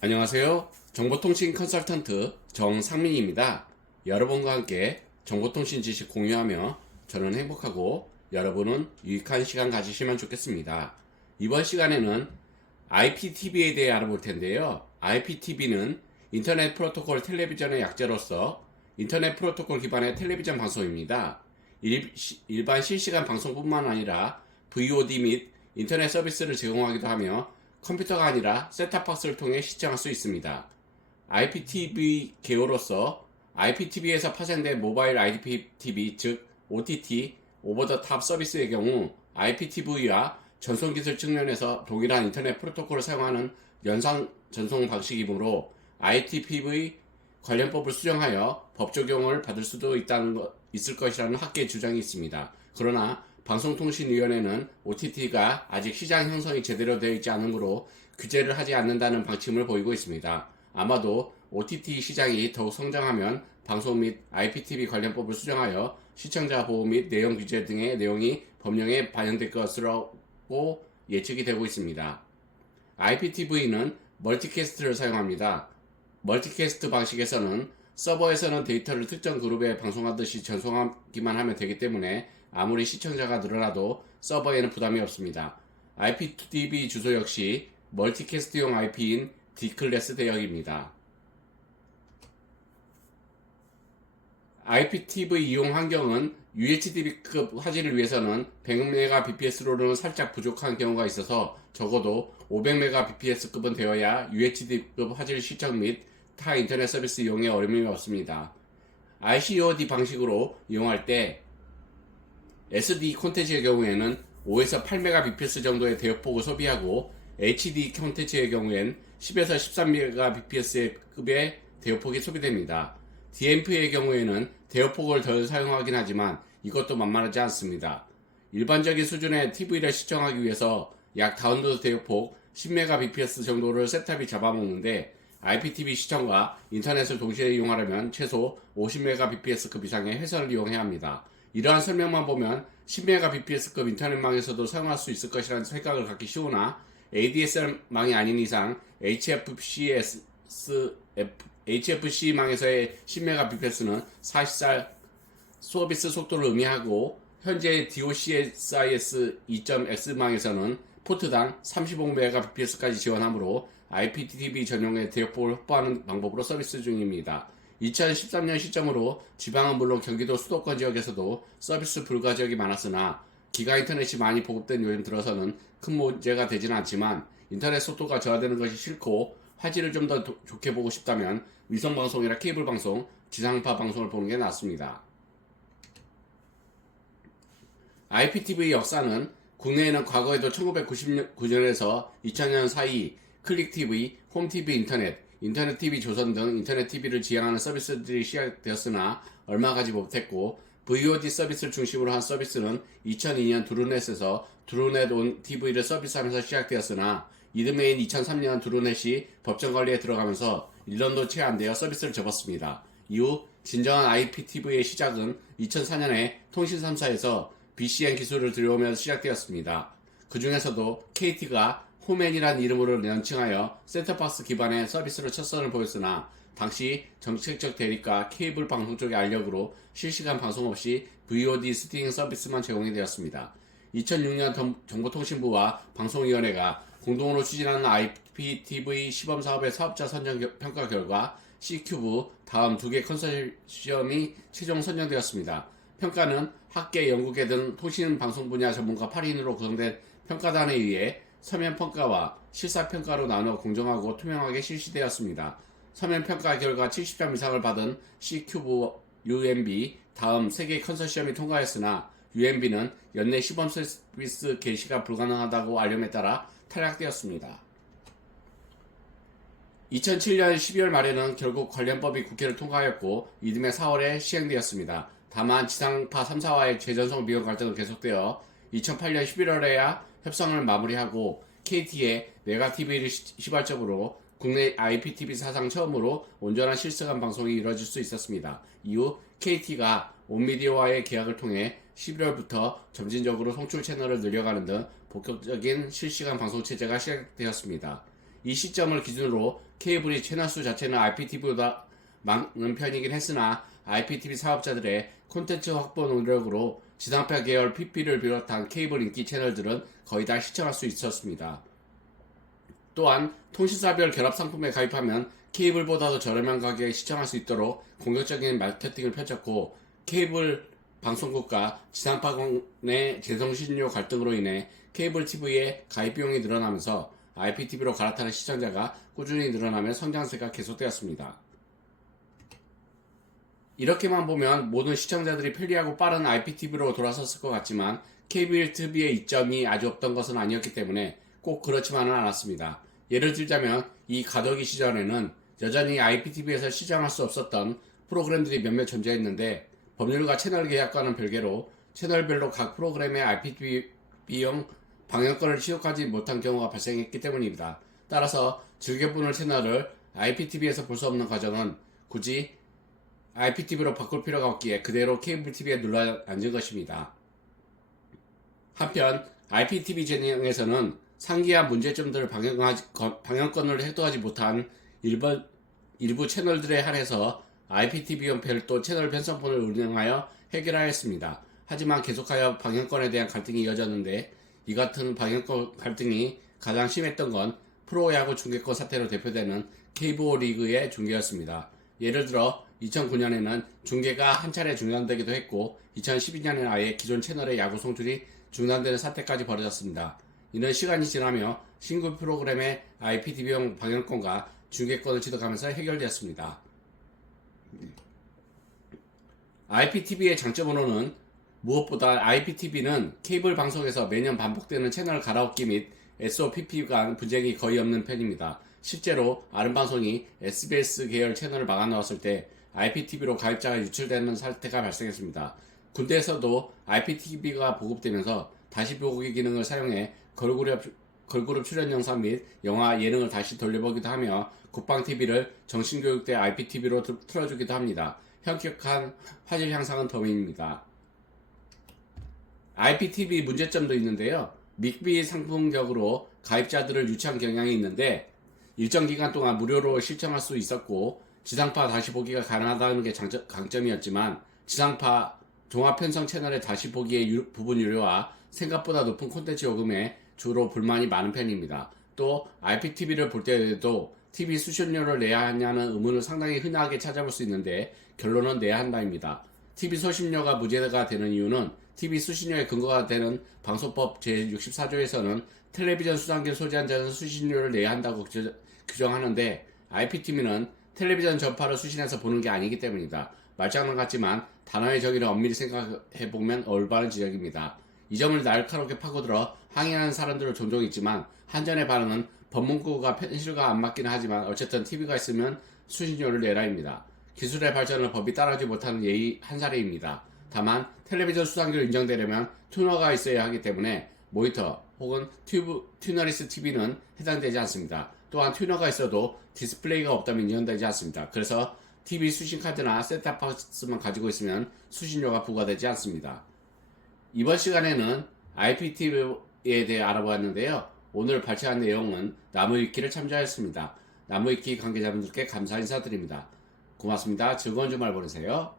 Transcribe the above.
안녕하세요. 정보통신 컨설턴트 정상민입니다. 여러분과 함께 정보통신 지식 공유하며 저는 행복하고 여러분은 유익한 시간 가지시면 좋겠습니다. 이번 시간에는 IPTV에 대해 알아볼 텐데요. IPTV는 인터넷 프로토콜 텔레비전의 약자로서 인터넷 프로토콜 기반의 텔레비전 방송입니다. 일반 실시간 방송뿐만 아니라 VOD 및 인터넷 서비스를 제공하기도 하며 컴퓨터가 아니라 셋탑박스를 통해 시청할 수 있습니다. IPTV 개요로서 IPTV에서 파생된 모바일 IPTV 즉 OTT 오버 더 탑 서비스의 경우 IPTV와 전송기술 측면에서 동일한 인터넷 프로토콜을 사용하는 연상 전송 방식이므로 IPTV 관련법을 수정하여 법 적용을 받을 수도 있을 것이라는 학계 주장이 있습니다. 그러나 방송통신위원회는 OTT가 아직 시장 형성이 제대로 되어 있지 않으므로 규제를 하지 않는다는 방침을 보이고 있습니다. 아마도 OTT 시장이 더욱 성장하면 방송 및 IPTV 관련법을 수정하여 시청자 보호 및 내용 규제 등의 내용이 법령에 반영될 것으로 예측이 되고 있습니다. IPTV는 멀티캐스트를 사용합니다. 멀티캐스트 방식에서는 서버에서는 데이터를 특정 그룹에 방송하듯이 전송하기만 하면 되기 때문에 아무리 시청자가 늘어나도 서버에는 부담이 없습니다. IPTV 주소 역시 멀티캐스트용 IP인 D클래스 대역입니다. IPTV 이용 환경은 UHD급 화질을 위해서는 100Mbps로는 살짝 부족한 경우가 있어서 적어도 500Mbps급은 되어야 UHD급 화질 시청 및 타 인터넷 서비스 이용에 어려움이 없습니다. ICOD 방식으로 이용할 때 SD 콘텐츠의 경우에는 5에서 8Mbps 정도의 대역폭을 소비하고 HD 콘텐츠의 경우엔 10에서 13Mbps의 급의 대역폭이 소비됩니다. DMP의 경우에는 대역폭을 덜 사용하긴 하지만 이것도 만만하지 않습니다. 일반적인 수준의 TV를 시청하기 위해서 약 다운로드 대역폭 10Mbps 정도를 셋탑이 잡아먹는데 IPTV 시청과 인터넷을 동시에 이용하려면 최소 50Mbps급 이상의 회선을 이용해야 합니다. 이러한 설명만 보면 10Mbps급 인터넷망에서도 사용할 수 있을 것이라는 생각을 갖기 쉬우나 ADSL망이 아닌 이상 HFC망에서의 10Mbps는 사실상 서비스 속도를 의미하고 현재 DOCSIS 2.x망에서는 포트당 35Mbps까지 지원하므로 IPTV 전용의 대역폭을 확보하는 방법으로 서비스 중입니다. 2013년 시점으로 지방은 물론 경기도 수도권 지역에서도 서비스 불가 지역이 많았으나 기가 인터넷이 많이 보급된 요즘 들어서는 큰 문제가 되지는 않지만 인터넷 속도가 저하되는 것이 싫고 화질을 좀 더 좋게 보고 싶다면 위성방송이나 케이블 방송, 지상파 방송을 보는 게 낫습니다. IPTV 역사는 국내에는 과거에도 1999년에서 2000년 사이 클릭TV, 홈TV 인터넷 TV 조선 등 인터넷 TV를 지향하는 서비스들이 시작되었으나 얼마 가지 못했고 VOD 서비스를 중심으로 한 서비스는 2002년 드루넷에서 드루넷 온 TV를 서비스하면서 시작되었으나 이듬해인 2003년 드루넷이 법정 관리에 들어가면서 1년도 채 안 되어 서비스를 접었습니다. 이후 진정한 IPTV의 시작은 2004년에 통신 3사에서 BCN 기술을 들여오면서 시작되었습니다. 그 중에서도 KT가 호맨이란 이름으로 런칭하여 셋탑박스 기반의 서비스로 첫 선을 보였으나 당시 정책적 대립과 케이블 방송 쪽의 알력으로 실시간 방송 없이 VOD 스트리밍 서비스만 제공이 되었습니다. 2006년 정보통신부와 방송위원회가 공동으로 추진하는 IPTV 시범사업의 사업자 선정 평가 결과 C큐브 다음 2개 컨소시엄이 최종 선정되었습니다. 평가는 학계, 연구계 등 통신방송 분야 전문가 8인으로 구성된 평가단에 의해 서면평가와 실사평가로 나누어 공정하고 투명하게 실시되었습니다. 서면평가 결과 70점 이상을 받은 C큐브 UMB 다음 3개 컨소시엄이 통과했으나 UMB는 연내 시범 서비스 개시가 불가능하다고 알림에 따라 탈락되었습니다. 2007년 12월 말에는 결국 관련법이 국회를 통과하였고 이듬해 4월에 시행되었습니다. 다만 지상파 3사와의 재전송 비용 갈등은 계속되어 2008년 11월에야 협상을 마무리하고 KT의 메가TV를 시발적으로 국내 IPTV 사상 처음으로 온전한 실시간 방송이 이루어질 수 있었습니다. 이후 KT가 온미디어와의 계약을 통해 11월부터 점진적으로 송출 채널을 늘려가는 등 본격적인 실시간 방송 체제가 시작되었습니다. 이 시점을 기준으로 케이블이 채널 수 자체는 IPTV보다 많은 편이긴 했으나 IPTV 사업자들의 콘텐츠 확보 노력으로 지상파 계열 PP를 비롯한 케이블 인기 채널들은 거의 다 시청할 수 있었습니다. 또한 통신사별 결합 상품에 가입하면 케이블보다도 저렴한 가격에 시청할 수 있도록 공격적인 마케팅을 펼쳤고, 케이블 방송국과 지상파의 재송신료 갈등으로 인해 케이블 TV의 가입 비용이 늘어나면서 IPTV로 갈아타는 시청자가 꾸준히 늘어나며 성장세가 계속되었습니다. 이렇게만 보면 모든 시청자들이 편리하고 빠른 IPTV로 돌아섰을 것 같지만 케이블 TV의 이점이 아주 없던 것은 아니었기 때문에 꼭 그렇지만은 않았습니다. 예를 들자면 이 가덕이 시절에는 여전히 IPTV에서 시청할 수 없었던 프로그램들이 몇몇 존재했는데, 법률과 채널 계약과는 별개로 채널별로 각 프로그램의 IPTV용 방영권을 취득하지 못한 경우가 발생했기 때문입니다. 따라서 즐겨보는 채널을 IPTV에서 볼 수 없는 가정은 굳이 IPTV로 바꿀 필요가 없기에 그대로 케이블 TV에 눌러 앉은 것입니다. 한편 IPTV 진영에서는 상기한 문제점들을 방영권을 획득하지 못한 일부 채널들에 한해서 IPTV용 별도 채널 편성폰을 운영하여 해결하였습니다. 하지만 계속하여 방영권에 대한 갈등이 이어졌는데, 이 같은 방영권 갈등이 가장 심했던 건 프로야구 중계권 사태로 대표되는 KBO 리그의 중계였습니다. 예를 들어 2009년에는 중계가 한 차례 중단되기도 했고, 2012년에는 아예 기존 채널의 야구 송출이 중단되는 사태까지 벌어졌습니다. 이는 시간이 지나며 신규 프로그램의 IPTV용 방영권과 중계권을 취득하면서 해결되었습니다. IPTV의 장점으로는 무엇보다 IPTV는 케이블 방송에서 매년 반복되는 채널 갈아엎기 및 SOPP 간 분쟁이 거의 없는 편입니다. 실제로 아름방송이 SBS 계열 채널을 막아놓았을 때 IPTV로 가입자가 유출되는 사태가 발생했습니다. 군대에서도 IPTV가 보급되면서 다시 보기 기능을 사용해 걸그룹 출연 영상 및 영화, 예능을 다시 돌려보기도 하며 국방TV를 정신교육대 IPTV로 틀어주기도 합니다. 현격한 화질 향상은 덤입니다. IPTV 문제점도 있는데요. 미비 상품격으로 가입자들을 유치한 경향이 있는데, 일정 기간 동안 무료로 시청할 수 있었고 지상파 다시 보기가 가능하다는 게 강점이었지만, 지상파 종합 편성 채널의 다시 보기의 부분 유료와 생각보다 높은 콘텐츠 요금에 주로 불만이 많은 편입니다. 또 IPTV를 볼 때에도 TV 수신료를 내야 하냐는 의문을 상당히 흔하게 찾아볼 수 있는데, 결론은 내야 한다입니다. TV 수신료가 무죄가 되는 이유는 TV 수신료의 근거가 되는 방송법 제64조에서는 텔레비전 수단기를 소지한 자는 수신료를 내야 한다고 규정하는데, IPTV는 텔레비전 전파를 수신해서 보는 게 아니기 때문이다. 말장난 같지만 단어의 정의를 엄밀히 생각해보면 올바른 지적입니다. 이 점을 날카롭게 파고들어 항의하는 사람들은 종종 있지만, 한전의 반응은 법문구가 현실과 안 맞기는 하지만 어쨌든 TV가 있으면 수신료를 내라입니다. 기술의 발전을 법이 따라오지 못하는 예의 한 사례입니다. 다만 텔레비전 수단기로 인정되려면 튜너가 있어야 하기 때문에 모니터 혹은 튜너리스 TV는 해당되지 않습니다. 또한 튜너가 있어도 디스플레이가 없다면 인정되지 않습니다. 그래서 TV 수신카드나 셋탑박스만 가지고 있으면 수신료가 부과되지 않습니다. 이번 시간에는 IPTV에 대해 알아보았는데요. 오늘 발췌한 내용은 나무위키를 참조하였습니다. 나무위키 관계자분들께 감사 인사드립니다. 고맙습니다. 즐거운 주말 보내세요.